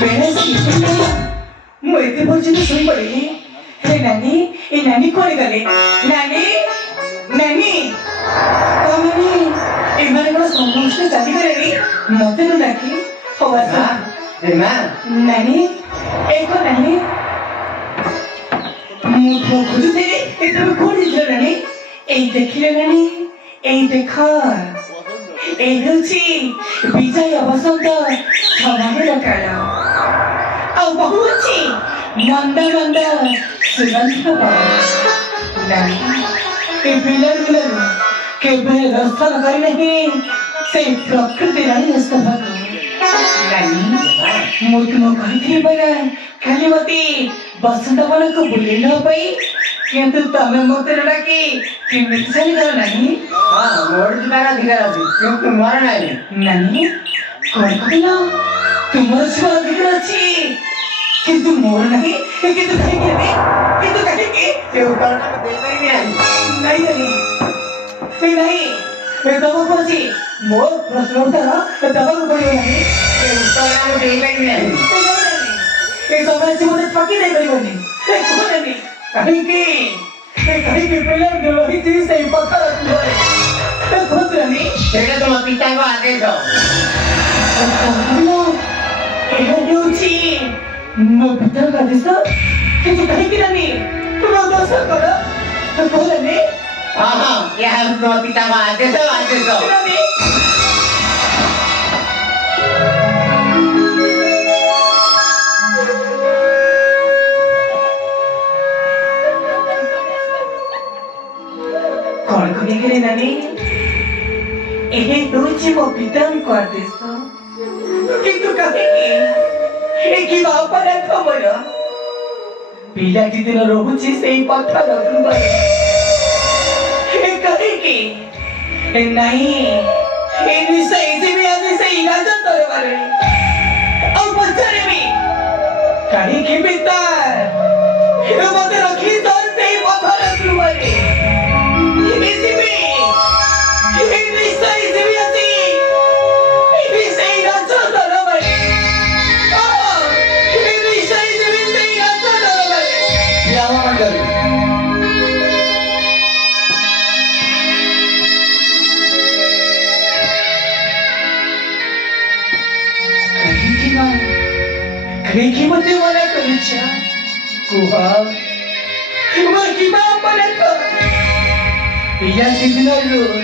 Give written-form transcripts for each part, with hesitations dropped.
बेड़ा सीखने मुझे बोलते तो सुन पड़ेगी हे नानी ये नानी कौन करे नानी नानी कौन ये मैंने बोला समोसे चाची करेगी मते तो डाकी होगा सा ए मां नानी एक और नानी मुझे खुद से ये तो कौन इधर नानी ये देखिए नानी ये देखा ये रुचि विजय बसंत समाने रखा ଆଉ ବହୁଛି ମନ୍ଦ ମନ୍ଦ ସୁଗନ୍ଧ ନାଇଁ ଏ ବିଲରୁ କେବେ ଦର୍ଶନ କରିନାହିଁ ସେଇ ପ୍ରକୃତି ରାଣୀ ସଭାକୁ ନାଇଁ ମୁଁ ତୁମ କହିଥିଲି ପରା ଖାଲି ମତେ ବସନ୍ତ ବନକୁ ବୁଲେଇ ନେବା ପାଇଁ କିନ୍ତୁ ତମେ ମତେ ଡାକି କେମିତି ଚାଲିଗଲ ନାହିଁ ହଁ ମୋର ଯିବାର ଅଧିକାର ଅଛି କିନ୍ତୁ ମୋର ନାହିଁ ନାଇଁ କଣ କହିଲ ତୁମର ଯିବାର ଅଧିକାର ଅଛି किंतु मोर नहीं किंतु कहीं के नहीं किंतु कहीं के ये ऊपर ना दे पाएंगे नहीं ये दबा पहुंची मोर प्रश्न उत्तर दबा को पड़ी नहीं ये ऊपर ना दे पाएंगे ये समय से मुझे पक्की नहीं करी बनी कौन नहीं कहीं के पहले जो ही चीज से पत्थर रखी खुद नहीं बेटा तुम पिता को आदेश दो ये ड्यूटी मैं पिता का दिशा किंतु कहीं की नहीं तुम दोस्त करो तो कौन नहीं हाँ ये हम तुम पिता को आदेश दो कौन को नहीं नानी ये दो जी वो पिता को आदेश किंतु कहीं की बापर खबर पिलाटी दिन रहुची सेई पत्थर रखुबा ए कहिकी ए नहीं ए निसई जिबी आदि सेई राजा दरबारे औ पछरे भी कहीं की पिता ए मते रखी तो सेई पत्थर रखुबा रे ए जिबी ए निसई जिबी आदि ए सेई राजा दरबारे Kiki mati mana kerja, kuhab, mati apa nak? Ia tidaklah,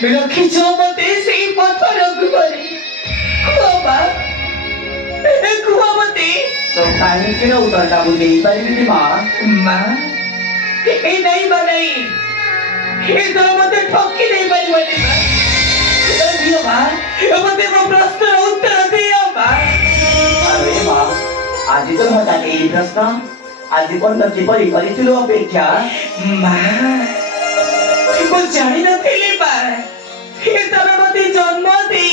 rakhi coba tesi patah aku beri, kuhab, kuhab mati. तो खाने के ना उतर का बुद्धि पर भी माँ, ये नहीं बनाई, ये तो मते ठोकी नहीं बनी बनी माँ, दिया माँ, ये मते वो प्रश्न उत्तर दिया माँ। अरे माँ, आज तो मजा के ये प्रश्न, आज कौन सा जीपरी परी चलो अपेक्षा माँ, वो जानी न थी ले पाए, ये तो मते जन्म दी।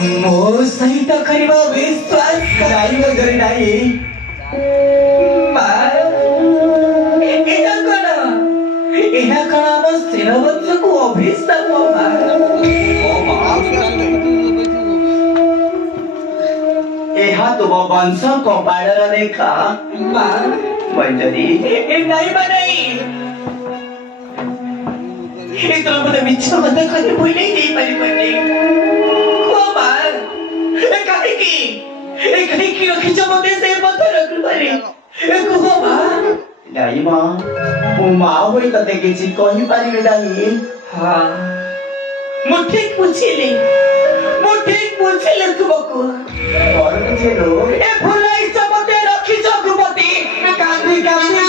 मो सही तो करीबा विश्वास नहीं वो गरी नहीं माँ इना करा बस सिरवंश को अभिशाप माँ यहाँ तो वो वंश को पालना देखा माँ मंजरी नहीं बनाई इतना बड़ा मिच्छा बता कहीं भूल नहीं पड़ी कहीं रखी चमते से पत्थर रख पारे कुहो मां नहीं मां वो मां होई तते किछि कहि पारिबे नहीं हां मु ठीक पूछिले तुमको और किछि लो ए भुलाई चमते रखी चकुपति कांदी कांदी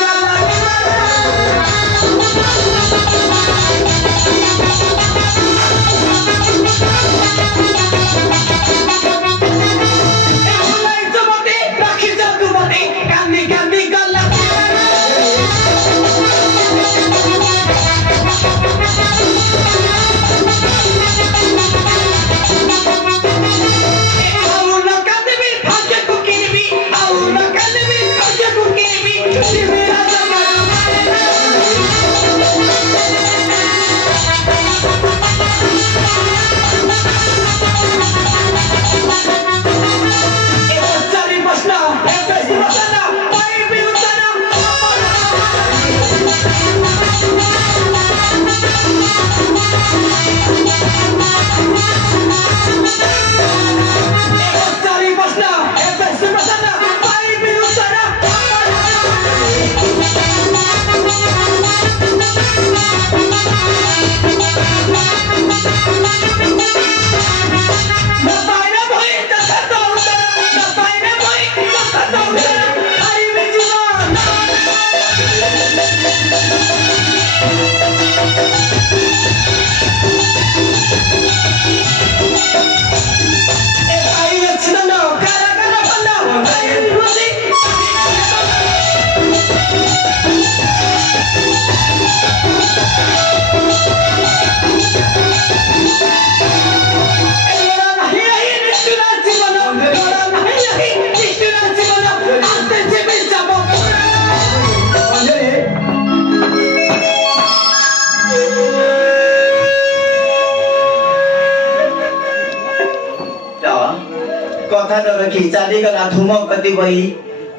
कथा रखी चली गला धूमपति बही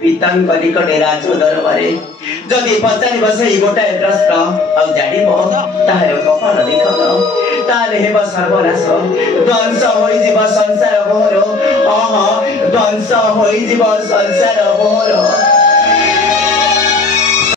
पितांक निकटे राजोदर बारे जदि पचारि बसे गोटाए प्रश्न आ जानिब ताहार कपाल देखन ताले हेब सर्वनाश ध्वंस होई जीव संसार मोर ध्वंस होई जीव संसार मोर